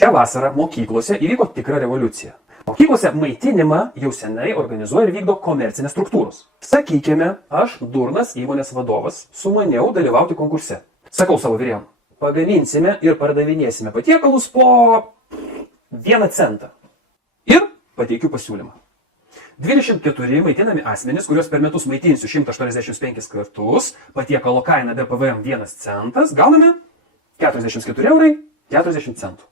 Šią vasarą mokyklose įvyko tikra revoliucija. Mokyklose maitinimą jau senai organizuoja ir vykdo komercinės struktūros. Sakykime, aš, durnas įmonės vadovas, sumaniau dalyvauti konkurse. Sakau savo vyriem, pagaminsime ir pardavinėsime patiekalus po 1 centą. Ir pateikiu pasiūlymą. 24 maitinami asmenys, kuriuos per metus maitinsiu 185 kartus, patiekalo kaina be PVM 1 centas, gauname 44 eurai 40 centų.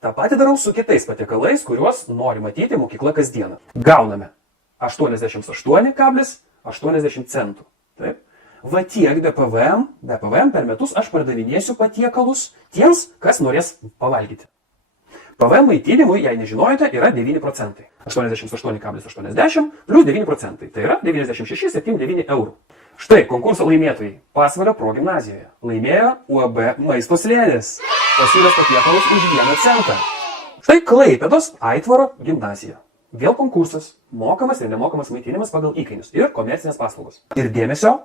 Ta patį darau su kitais patiekalais, kuriuos nori matyti mokykla kasdieną. Gauname 88,80 centų. Taip. Va tiek be PVM per metus aš pardavinėsiu patiekalus tiems, kas norės pavalgyti. PVM maitinimui, jei nežinojote, yra 9 procentai. 88,80 plus 9 procentai. Tai yra 96,79 eurų. Štai konkurso laimėtojai Pasvalio progimnazijoje laimėjo UAB Maisto slėnis. Pasiūlęs patiekalus už 1 centą. Štai Klaipėdos Aitvaro gimnazija. Vėl konkursas. Mokamas ir nemokamas maitinimas pagal įkainius ir komercinės paslaugos. Ir dėmesio,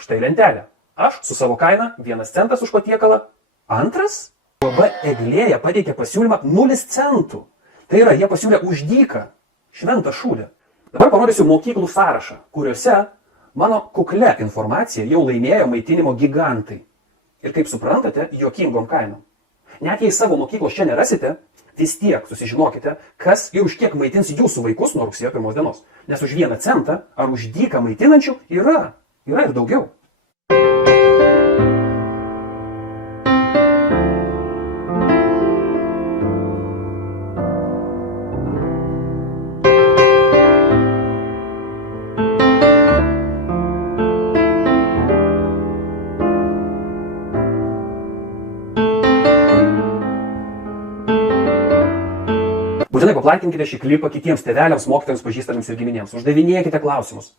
štai lentelė. Aš su savo kaina 1 centas už patiekalą. Antras UAB Eglėje pateikė pasiūlymą 0 centų. Tai yra, jie pasiūlė už dyką. Šventą šūdę. Dabar parodysiu mokyklų sąrašą, kuriuose mano kuklia informacija jau laimėjo maitinimo gigantai. Ir kaip suprantate, juokingom kainom. Net jei savo mokyklos čia nerasite, vis tiek susižinokite, kas ir už kiek maitins jūsų vaikus nuo rugsėjo 1 dienos. Nes už 1 centą ar už dyką maitinančių yra ir daugiau. Būtinai paplankinkite šį klipą kitiems tėveliams, mokytojams, pažįstamiems ir giminėms. Uždavinėkite klausimus.